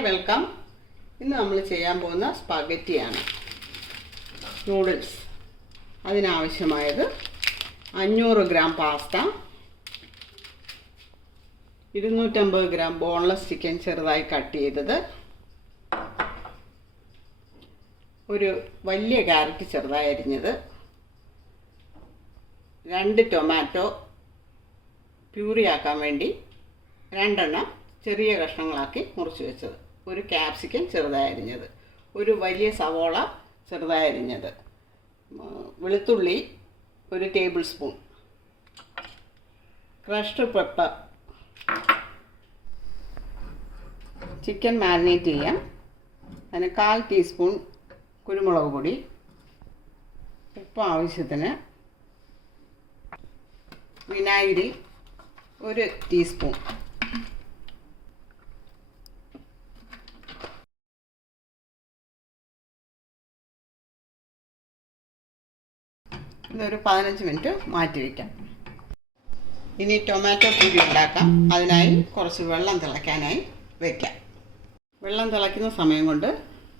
Hi welcome. ഇന്ന് നമ്മൾ ചെയ്യാൻ പോകുന്ന സ്പഗറ്റിയാണ്, നൂഡിൽസ്. അതിനാവശ്യമായത് 500 gram pasta, 250 gram boneless chicken ചെറുതായി കട്ട് ചെയ്തത്, ഒരു വലിയ ക്യാരറ്റ് ചെറുതായി അരിഞ്ഞത്, 2 ടൊമാറ്റോ പ്യൂരിയാക്കാൻ വേണ്ടി 2 എണ്ണം ചെറിയ കഷ്ണങ്ങളാക്കി മുറിച്ച് വെച്ചത്, ഒരു ക്യാപ്സിക്കം ചെറുതായി അരിഞ്ഞത്, ഒരു വലിയ സവോള ചെറുതായി അരിഞ്ഞത്, വെളുത്തുള്ളി 1 table spoon, crushed pepper. Chicken marinate ചെയ്യാം. അതിന് 1/4 ടീസ്പൂൺ കുരുമുളക് പൊടി, ഉപ്പ് ആവശ്യത്തിന്, വിനാഗിരി 1 ടീസ്പൂൺ, ഇതൊരു 15 മിനിറ്റ് മാറ്റി വയ്ക്കാം. ഇനി ടൊമാറ്റോ പ്യൂരി ഉണ്ടാക്കാം. അതിനായി കുറച്ച് വെള്ളം തിളയ്ക്കാനായി വയ്ക്കാം. വെള്ളം തിളയ്ക്കുന്ന സമയം കൊണ്ട്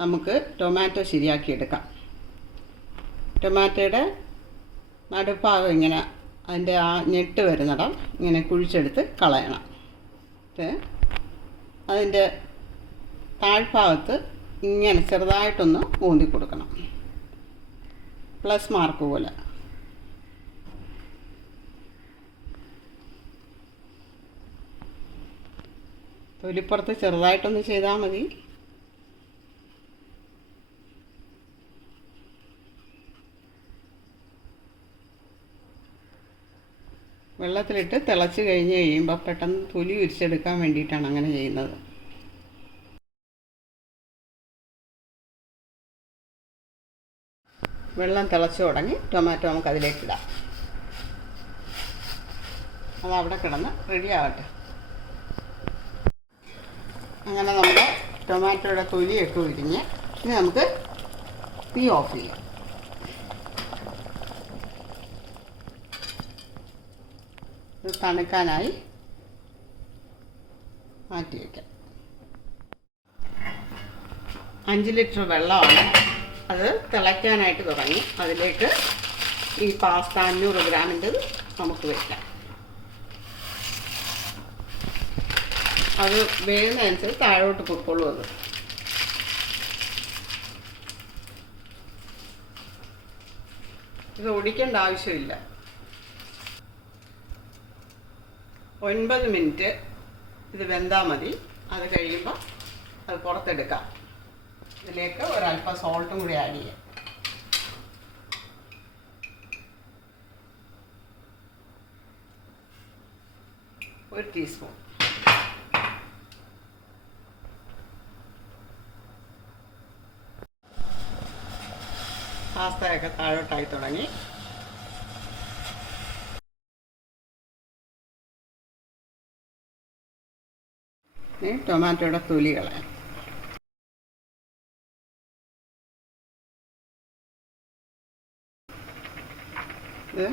നമുക്ക് ടൊമാറ്റോ ശരിയാക്കിയെടുക്കാം. ടൊമാറ്റോയുടെ നടുഭാഗം ഇങ്ങനെ അതിൻ്റെ ആ ഞെട്ട് വരുന്നിടം ഇങ്ങനെ കുഴിച്ചെടുത്ത് കളയണം. അതിൻ്റെ താഴ്ഭാഗത്ത് ഇങ്ങനെ ചെറുതായിട്ടൊന്ന് ഊന്തി കൊടുക്കണം, പ്ലസ് മാർക്ക് പോലെ. തൊലിപ്പുറത്ത് ചെറുതായിട്ടൊന്ന് ചെയ്താൽ മതി. വെള്ളത്തിലിട്ട് തിളച്ച് കഴിയുമ്പോൾ പെട്ടെന്ന് തൊലി ഉരിച്ചെടുക്കാൻ വേണ്ടിയിട്ടാണ് അങ്ങനെ ചെയ്യുന്നത്. വെള്ളം തിളച്ച് തുടങ്ങി ടൊമാറ്റോ നമുക്ക് അതിലേക്കിടാം. അതവിടെ കിടന്ന് റെഡി ആവട്ടെ. അങ്ങനെ നമ്മുടെ ടൊമാറ്റോയുടെ തൊലിയൊക്കെ ഉരിഞ്ഞ് ഇനി നമുക്ക് തീ ഓഫ് ചെയ്യാം. ഇത് തണുക്കാനായി മാറ്റി വയ്ക്കാം. 5 ലിറ്റർ വെള്ളമാണ്. അത് തിളയ്ക്കാനായിട്ട് തുടങ്ങി. അതിലേക്ക് ഈ പാസ്ത 500 ഗ്രാമിൻ്റെ നമുക്ക് വയ്ക്കാം. അത് വേവുന്നതനുസരിച്ച് താഴോട്ട് പൊക്കോളൂ. ഇത് ഒടിക്കേണ്ട ആവശ്യമില്ല. 9 മിനിറ്റ് ഇത് വെന്താൽ മതി. അത് കഴിയുമ്പോൾ അത് പുറത്തെടുക്കാം. ഇതിലേക്ക് ഒരല്പം സോൾട്ടും കൂടി ആഡ് ചെയ്യാം. ഒരു ടീസ്പൂൺ. പാസ്തയൊക്കെ താഴോട്ടായി തുടങ്ങി. ടൊമാറ്റോയുടെ തൊലി കളയാം. ഇത്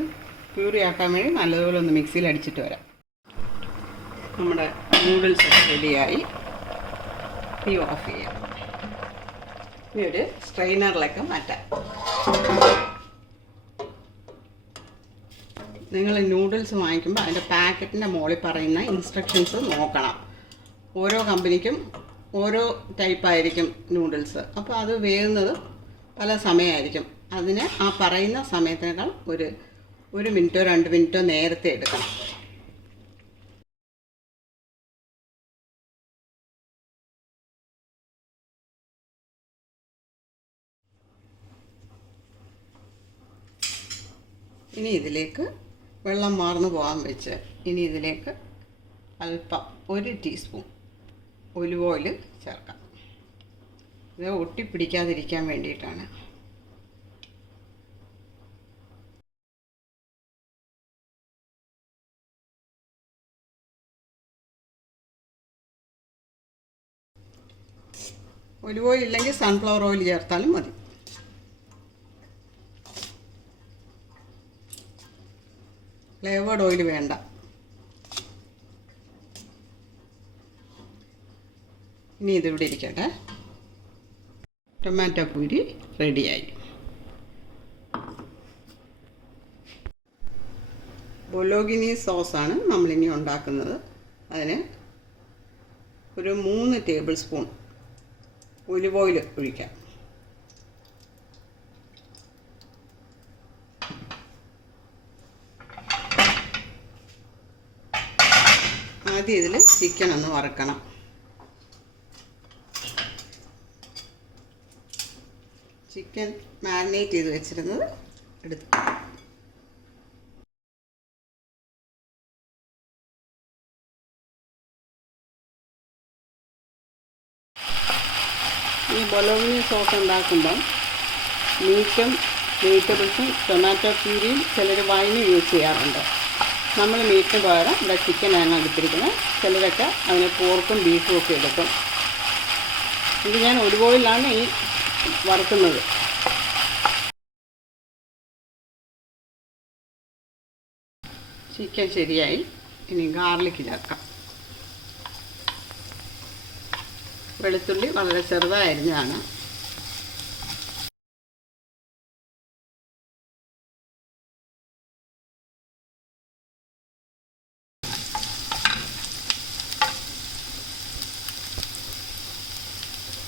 പ്യൂരിയാക്കാൻ വേണ്ടി നല്ലതുപോലെ ഒന്ന് മിക്സിയിൽ അടിച്ചിട്ട് വരാം. നമ്മുടെ നൂഡിൽസ് റെഡിയായി. തീ ഓഫ് ചെയ്യാം. ഇനി ഒരു സ്ട്രെയിനറിലേക്ക് മാറ്റാം. നിങ്ങൾ നൂഡിൽസ് വാങ്ങിക്കുമ്പോൾ അതിൻ്റെ പാക്കറ്റിൻ്റെ മുകളിൽ പറയുന്ന ഇൻസ്ട്രക്ഷൻസ് നോക്കണം. ഓരോ കമ്പനിക്കും ഓരോ ടൈപ്പായിരിക്കും നൂഡിൽസ്. അപ്പോൾ അത് വേകുന്നത് പല സമയമായിരിക്കും. അതിന് ആ പറയുന്ന സമയത്തേക്കാൾ ഒരു മിനിറ്റോ 2 മിനിറ്റോ നേരത്തെ എടുക്കണം. ഇനി ഇതിലേക്ക് വെള്ളം മാർന്നു പോകാൻ വെച്ച് ഇനി ഇതിലേക്ക് അല്പം 1 ടീസ്പൂൺ ഒലിവ് ഓയിൽ ചേർക്കാം. ഇത് ഒട്ടിപ്പിടിക്കാതിരിക്കാൻ വേണ്ടിയിട്ടാണ്. ഒലിവ് ഓയിൽ ഇല്ലെങ്കിൽ സൺഫ്ലവർ ഓയിൽ ചേർത്താലും മതി. ഫ്ലേവേർഡ് ഓയിൽ വേണ്ട. ഇനി ഇതിവിടെ ഇരിക്കട്ടെ. ടൊമാറ്റോ പൂരി റെഡിയായി. ബൊലോഗിനി സോസാണ് നമ്മളിനി ഉണ്ടാക്കുന്നത്. അതിന് ഒരു 3 ടേബിൾ സ്പൂൺ ഒലിവ് ഓയിൽ ഒഴിക്കാം. ആദ്യം ഇതിൽ ചിക്കൻ ഒന്ന് വറുക്കണം. ചിക്കൻ മാരിനേറ്റ് ചെയ്ത് വെച്ചിരുന്നത് എടുത്ത് ഈ ബൊലോഗിനി സോസ് ഉണ്ടാക്കുമ്പം മീറ്റും വെജിറ്റബിൾസും ടൊമാറ്റോ പ്യൂരിയും ചിലർ വൈനും യൂസ് ചെയ്യാറുണ്ട്. നമ്മൾ മീറ്റിന് പകരം ഇവിടെ ചിക്കനാണ് എടുത്തിരിക്കുന്നത്. ചിലരൊക്കെ അതിന് പോർക്കും ബീഫും ഒക്കെ എടുക്കും. ഇത് ഞാൻ ഒലിവ് ഓയിലാണ് ഈ വറുക്കുന്നത്. ചിക്കൻ ശരിയായി. ഇനി ഗാർലിക് ചേർക്കാം. വെളുത്തുള്ളി വളരെ ചെറുതായി അരിഞ്ഞതാണ്.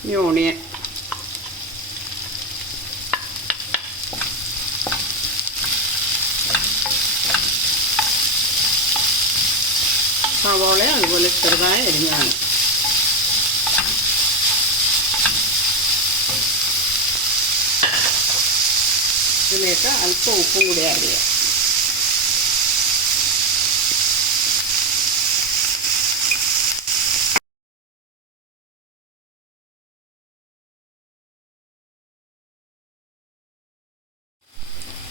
ഇനി ഓണിയൻ. സവോള അതുപോലെ ചെറുതായി അരിഞ്ഞതാണ്. ഇതിലേക്ക് അല്പം ഉപ്പും കൂടി ആഡ് ചെയ്യാം.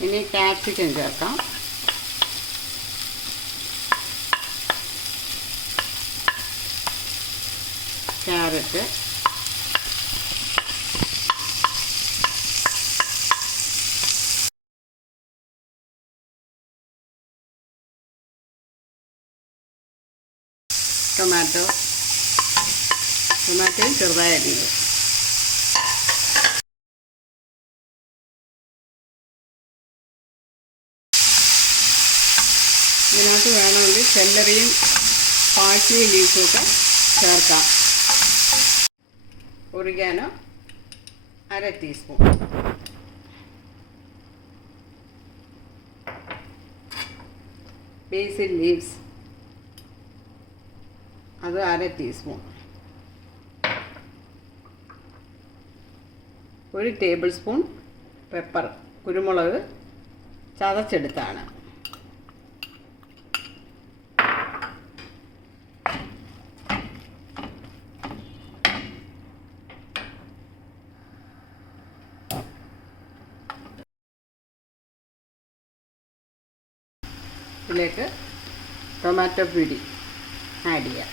ഇനി കാപ്സിക്കം ചേർക്കാം. ക്യാരറ്റ്, ടൊമാറ്റോയും ചെറുതായി അരിഞ്ഞത്. ഇതിനകത്ത് വേണമെങ്കിൽ സെല്ലറിയും പാഴ്സ്ലി ലീവ്സും ഒക്കെ ചേർക്കാം. Oregano 1/2 teaspoon. ബേസിൽ ലീവ്സ് അത് 1/2 ടീസ്പൂൺ. 1 ടേബിൾ സ്പൂൺ പെപ്പർ, കുരുമുളക് ചതച്ചെടുത്താണ്. ഇതിലേക്ക് ടൊമാറ്റോ പ്യൂരി ആഡ് ചെയ്യാം.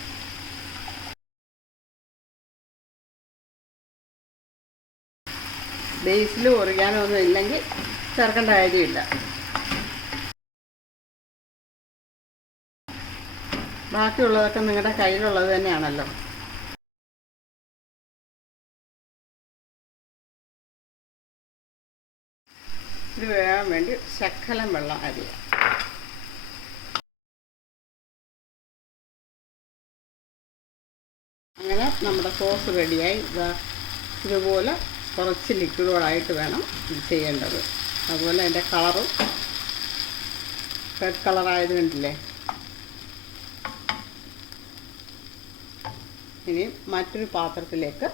ബേസിൽ ഒറിഗാനോ ഒന്നും ഇല്ലെങ്കിൽ ചേർക്കേണ്ട കാര്യമില്ല. ബാക്കിയുള്ളതൊക്കെ നിങ്ങളുടെ കയ്യിലുള്ളത് തന്നെയാണല്ലോ. ഇത് വേകാൻ വേണ്ടി ശകലം വെള്ളം ആഡ് ചെയ്യാം. അങ്ങനെ നമ്മുടെ സോസ് റെഡിയായി. ഇതുപോലെ കുറച്ച് ലിക്വിഡോടായിട്ട് വേണം ഇത് ചെയ്യേണ്ടത്. അതുപോലെ അതിൻ്റെ കളറും റെഡ് കളറായത് കണ്ടില്ലേ. ഇനി മറ്റൊരു പാത്രത്തിലേക്ക്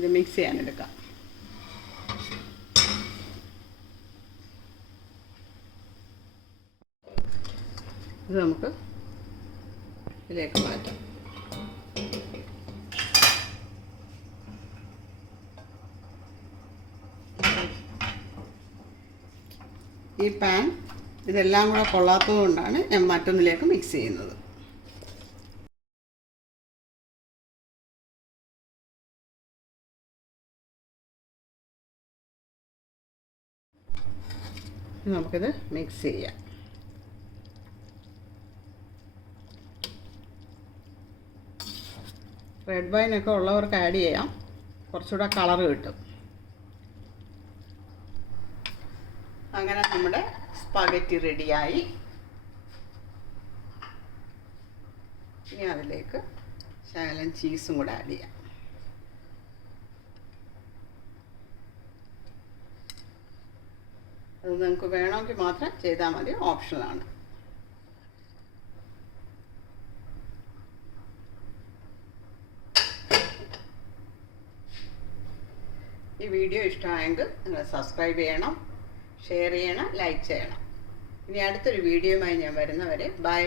ഇത് മിക്സ് ചെയ്യാനെടുക്കാം. ഇത് നമുക്ക് ഇതിലേക്ക് മാറ്റാം. ഈ പാൻ ഇതെല്ലാം കൂടെ കൊള്ളാത്തത് കൊണ്ടാണ് ഞാൻ മറ്റൊന്നിലേക്ക് മിക്സ് ചെയ്യുന്നത്. നമുക്കിത് മിക്സ് ചെയ്യാം. റെഡ് വൈനൊക്കെ ഉള്ളവർക്ക് ആഡ് ചെയ്യാം, കുറച്ചുകൂടെ കളർ കിട്ടും. അങ്ങനെ നമ്മുടെ സ്പഗറ്റി റെഡിയായി. ഇനി അതിലേക്ക് ശകലം ചീസും കൂടെ ആഡ് ചെയ്യാം. അത് നിങ്ങൾക്ക് വേണമെങ്കിൽ മാത്രം ചെയ്താൽ മതി, ഓപ്ഷണലാണ്. ഈ വീഡിയോ ഇഷ്ടമായെങ്കിൽ നിങ്ങൾ സബ്സ്ക്രൈബ് ചെയ്യണം, ഷെയർ ചെയ്യണം, ലൈക്ക് ചെയ്യണം. ഇനി അടുത്തൊരു വീഡിയോയുമായി ഞാൻ വരുന്നവരെ ബൈ.